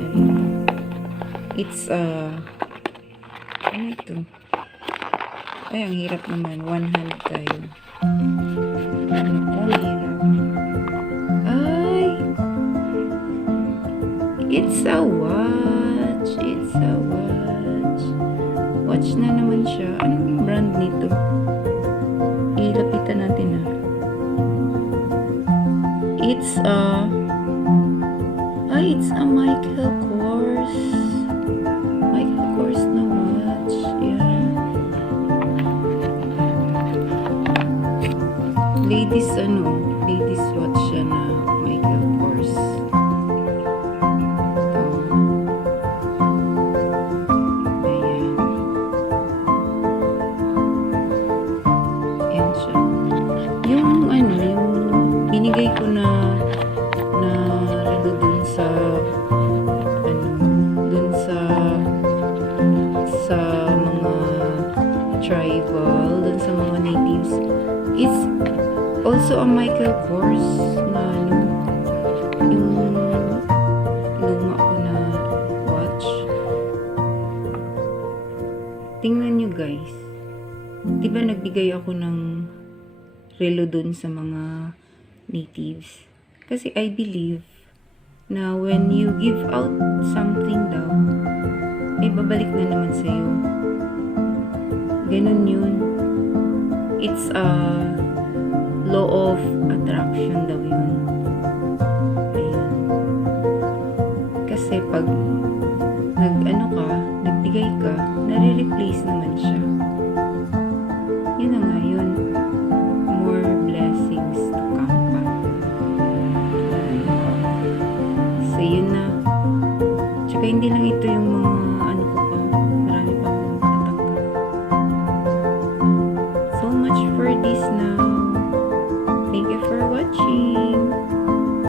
Ayun. It's ano ito? Ay, ang hirap naman. One hand tayo. Ano po, hirap. Ay! It's a watch. It's a watch. Watch na naman siya. Anong brand nito? Ilapitan natin It's a Michael Kors. Michael Kors na watch. Yeah. Ladies watch siya na Michael Kors. Ayan. Ayan siya. Yung binigay ko na dun sa mga tribal, dun sa mga natives. It's also a Michael Kors na yung luma ko na watch. Tingnan nyo guys. Diba nagbigay ako ng relo dun sa mga natives? Kasi I believe na when you give out something daw, ay babalik na naman sa'yo. Ganun yun. It's a law of attraction daw yun. Ayun. Kasi pag nagbigay ka, nare-replace naman siya. Yun na nga yun. More blessings to come pa. So yun na. Tsaka hindi lang ito yung